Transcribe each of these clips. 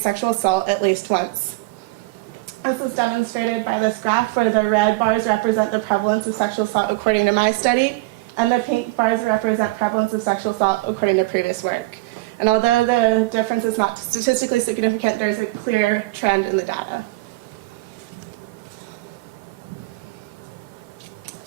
sexual assault at least once. This is demonstrated by this graph where the red bars represent the prevalence of sexual assault according to my study, and the pink bars represent prevalence of sexual assault according to previous work. And although the difference is not statistically significant, there's a clear trend in the data.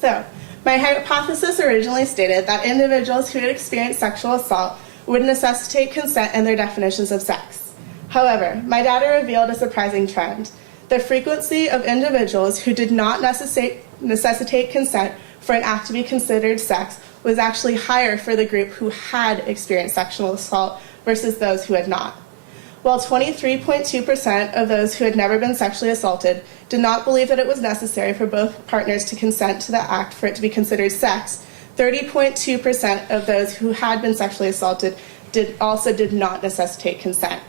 So, my hypothesis originally stated that individuals who had experienced sexual assault would necessitate consent in their definitions of sex. However, my data revealed a surprising trend. The frequency of individuals who did not necessitate consent for an act to be considered sex was actually higher for the group who had experienced sexual assault versus those who had not. While 23.2% of those who had never been sexually assaulted did not believe that it was necessary for both partners to consent to the act for it to be considered sex, 30.2% of those who had been sexually assaulted also did not necessitate consent.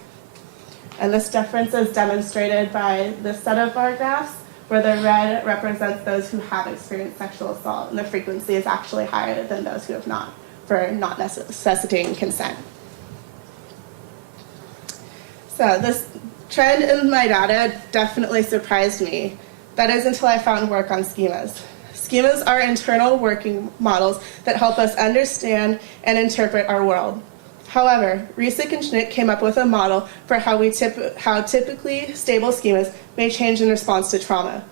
And this difference is demonstrated by this set of bar graphs, where the red represents those who have experienced sexual assault, and the frequency is actually higher than those who have not, for not necessitating consent. So this trend in my data definitely surprised me. That is until I found work on schemas. Schemas are internal working models that help us understand and interpret our world. However, Riesick and Schnitt came up with a model for how typically stable schemas may change in response to trauma.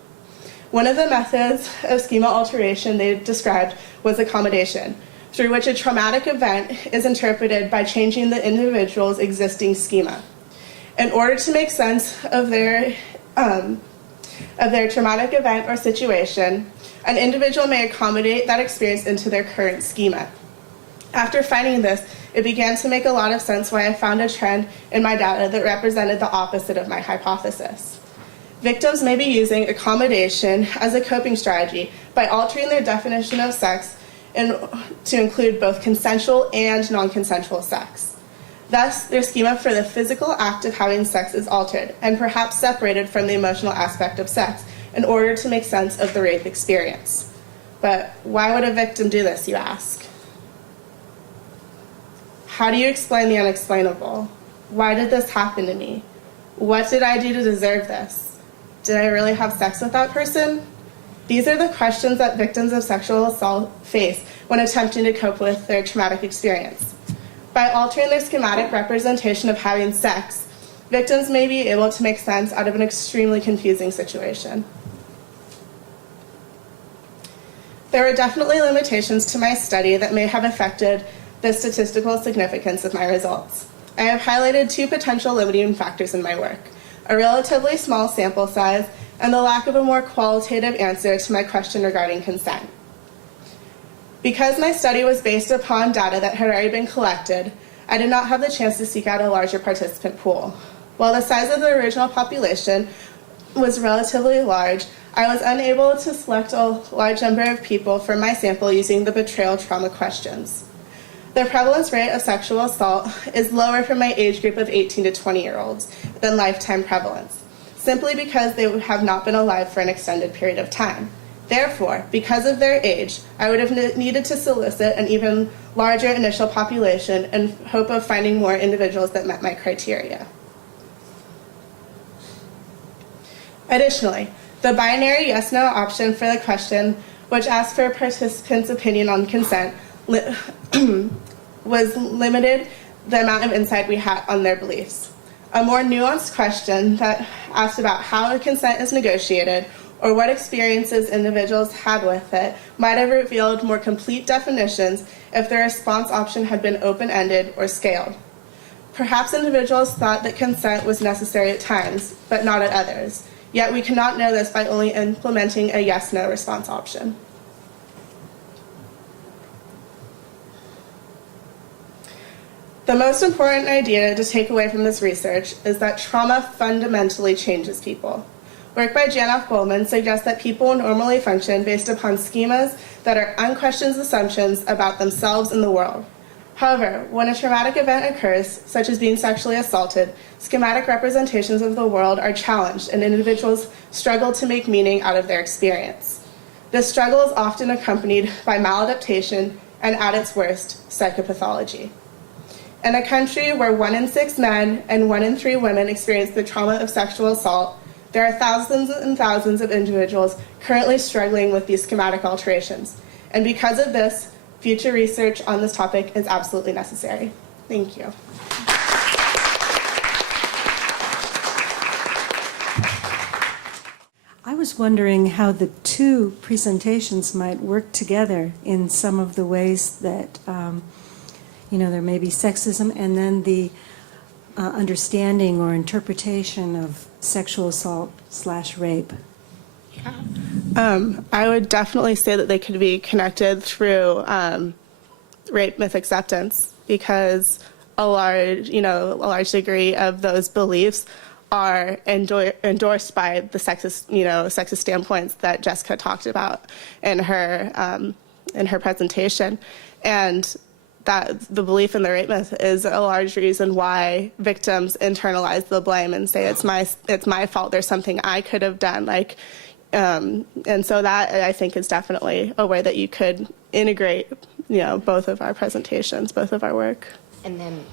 One of the methods of schema alteration they described was accommodation, through which a traumatic event is interpreted by changing the individual's existing schema. In order to make sense of their traumatic event or situation, an individual may accommodate that experience into their current schema. After finding this, it began to make a lot of sense why I found a trend in my data that represented the opposite of my hypothesis. Victims may be using accommodation as a coping strategy by altering their definition of sex to include both consensual and non-consensual sex. Thus, their schema for the physical act of having sex is altered, and perhaps separated from the emotional aspect of sex, in order to make sense of the rape experience. But why would a victim do this, you ask? How do you explain the unexplainable? Why did this happen to me? What did I do to deserve this? Did I really have sex with that person? These are the questions that victims of sexual assault face when attempting to cope with their traumatic experience. By altering their schematic representation of having sex, victims may be able to make sense out of an extremely confusing situation. There were definitely limitations to my study that may have affected the statistical significance of my results. I have highlighted two potential limiting factors in my work: a relatively small sample size and the lack of a more qualitative answer to my question regarding consent. Because my study was based upon data that had already been collected, I did not have the chance to seek out a larger participant pool. While the size of the original population was relatively large, I was unable to select a large number of people from my sample using the betrayal trauma questions. The prevalence rate of sexual assault is lower for my age group of 18 to 20-year-olds than lifetime prevalence, simply because they have not been alive for an extended period of time. Therefore, because of their age, I would have needed to solicit an even larger initial population in hope of finding more individuals that met my criteria. Additionally, the binary yes-no option for the question, which asked for a participant's opinion on consent, was limited the amount of insight we had on their beliefs. A more nuanced question that asked about how consent is negotiated or what experiences individuals had with it might have revealed more complete definitions if the response option had been open-ended or scaled. Perhaps individuals thought that consent was necessary at times, but not at others. Yet we cannot know this by only implementing a yes-no response option. The most important idea to take away from this research is that trauma fundamentally changes people. Work by Janoff Goldman suggests that people normally function based upon schemas that are unquestioned assumptions about themselves and the world. However, when a traumatic event occurs, such as being sexually assaulted, schematic representations of the world are challenged and individuals struggle to make meaning out of their experience. This struggle is often accompanied by maladaptation and, at its worst, psychopathology. In a country where 1 in 6 men and 1 in 3 women experience the trauma of sexual assault, there are thousands and thousands of individuals currently struggling with these schematic alterations. And because of this, future research on this topic is absolutely necessary. Thank you. I was wondering how the two presentations might work together in some of the ways that, there may be sexism and then the understanding or interpretation of sexual assault / rape. I would definitely say that they could be connected through rape myth acceptance, because a large degree of those beliefs are endorsed by the sexist standpoints that Jessica talked about in her presentation, and that the belief in the rape myth is a large reason why victims internalize the blame and say it's my fault. There's something I could have done, and so that I think is definitely a way that you could integrate, both of our presentations, both of our work. And then,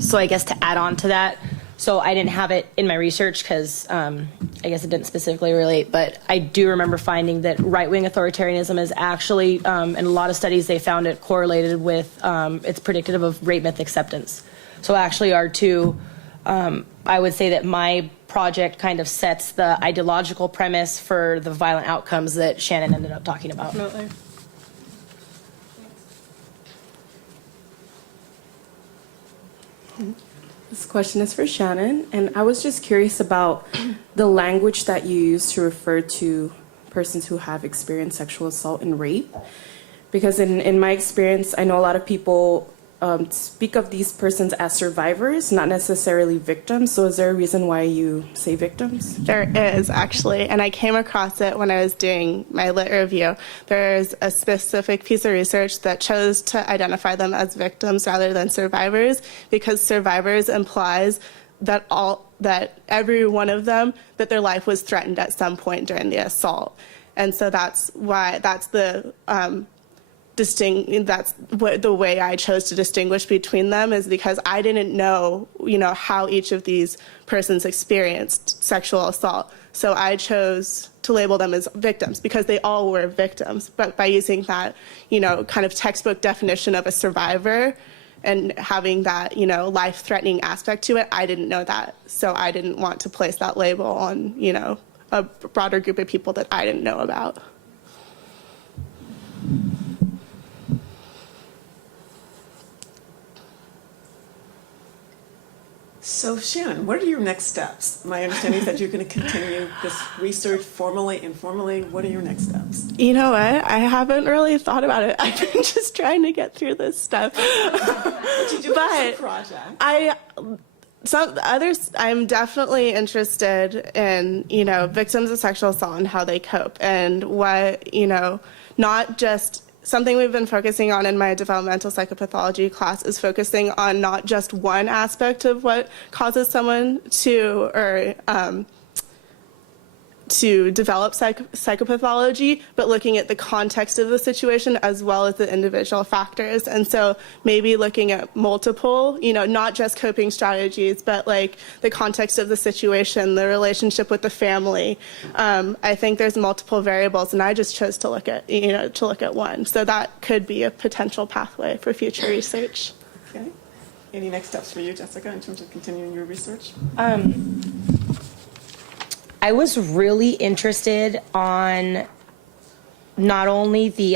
so I guess to add on to that, so I didn't have it in my research because I guess it didn't specifically relate, but I do remember finding that right-wing authoritarianism is actually, in a lot of studies, they found it correlated with, it's predictive of rape myth acceptance. So actually our two, I would say that my project kind of sets the ideological premise for the violent outcomes that Shannon ended up talking about. Definitely. This question is for Shannon, and I was just curious about the language that you use to refer to persons who have experienced sexual assault and rape. Because in my experience, I know a lot of people speak of these persons as survivors, not necessarily victims. So is there a reason why you say victims? There is, actually, and I came across it when I was doing my lit review. There's a specific piece of research that chose to identify them as victims rather than survivors, because survivors implies that every one of them, that their life was threatened at some point during the assault. And so that's the way I chose to distinguish between them, is because I didn't know, how each of these persons experienced sexual assault. So I chose to label them as victims because they all were victims. But by using that, kind of textbook definition of a survivor and having that, life-threatening aspect to it, I didn't know that. So I didn't want to place that label on, a broader group of people that I didn't know about. So Shannon, what are your next steps? My understanding is that you're going to continue this research formally, informally. What are your next steps? You know what? I haven't really thought about it. I've been just trying to get through this stuff. But you do have some project. I'm definitely interested in, victims of sexual assault and how they cope, and what, not just something we've been focusing on in my developmental psychopathology class is focusing on not just one aspect of what causes someone to develop psychopathology, but looking at the context of the situation as well as the individual factors. And so maybe looking at multiple, not just coping strategies, but like the context of the situation, the relationship with the family. I think there's multiple variables, and I just chose to look at one. So that could be a potential pathway for future research. Okay. Any next steps for you, Jessica, in terms of continuing your research? I was really interested on not only the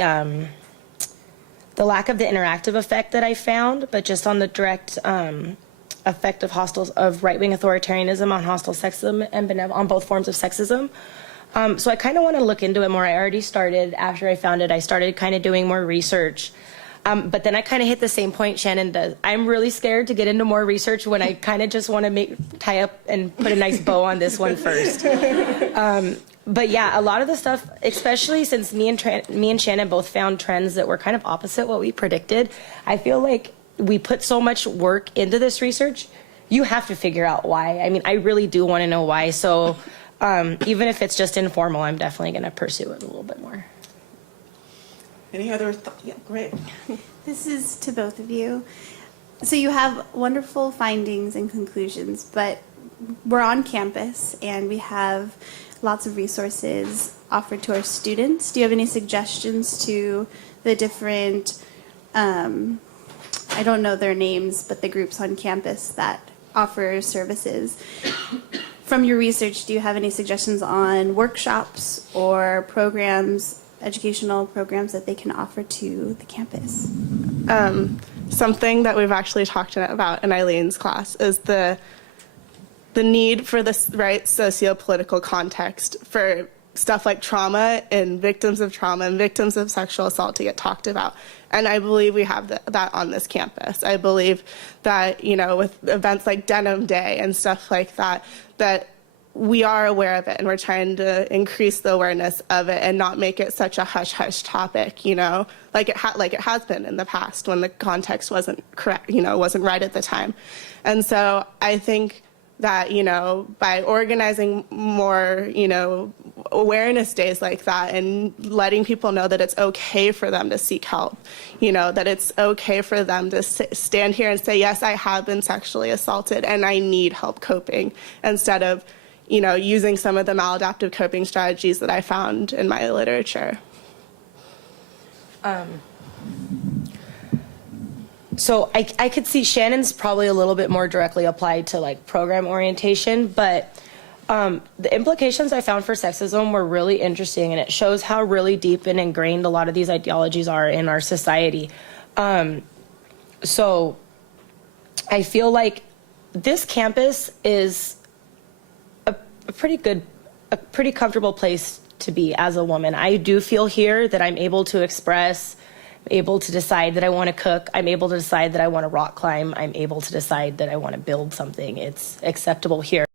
lack of the interactive effect that I found, but just on the direct effect of right-wing authoritarianism on hostile sexism and on both forms of sexism. So I kind of want to look into it more. I already started after I found it. I started kind of doing more research. But then I kind of hit the same point Shannon does. I'm really scared to get into more research when I kind of just want to tie up and put a nice bow on this one first. But yeah, a lot of the stuff, especially since me and Shannon both found trends that were kind of opposite what we predicted, I feel like we put so much work into this research, you have to figure out why. I mean, I really do want to know why. So even if it's just informal, I'm definitely going to pursue it a little bit more. Any other thoughts? Yeah, great. This is to both of you. So you have wonderful findings and conclusions, but we're on campus and we have lots of resources offered to our students. Do you have any suggestions to the different, I don't know their names, but the groups on campus that offer services? From your research, do you have any suggestions on workshops or programs, educational programs that they can offer to the campus? Something that we've actually talked about in Eileen's class is the need for the right socio-political context for stuff like trauma and victims of trauma and victims of sexual assault to get talked about. And I believe we have that on this campus. I believe that, you know, with events like Denim Day and stuff like that, that we are aware of it and we're trying to increase the awareness of it and not make it such a hush-hush topic, you know, like it has been in the past when the context wasn't correct, you know, wasn't right at the time. And so I think that, you know, by organizing more, you know, awareness days like that and letting people know that it's okay for them to seek help, you know, that it's okay for them to stand here and say, yes, I have been sexually assaulted and I need help coping, instead of, you know, using some of the maladaptive coping strategies that I found in my literature. So I could see Shannon's probably a little bit more directly applied to like program orientation, but the implications I found for sexism were really interesting, and it shows how really deep and ingrained a lot of these ideologies are in our society. So I feel like this campus is a pretty comfortable place to be as a woman. I do feel here that I'm able to express, able to decide that I want to cook. I'm able to decide that I want to rock climb. I'm able to decide that I want to build something. It's acceptable here.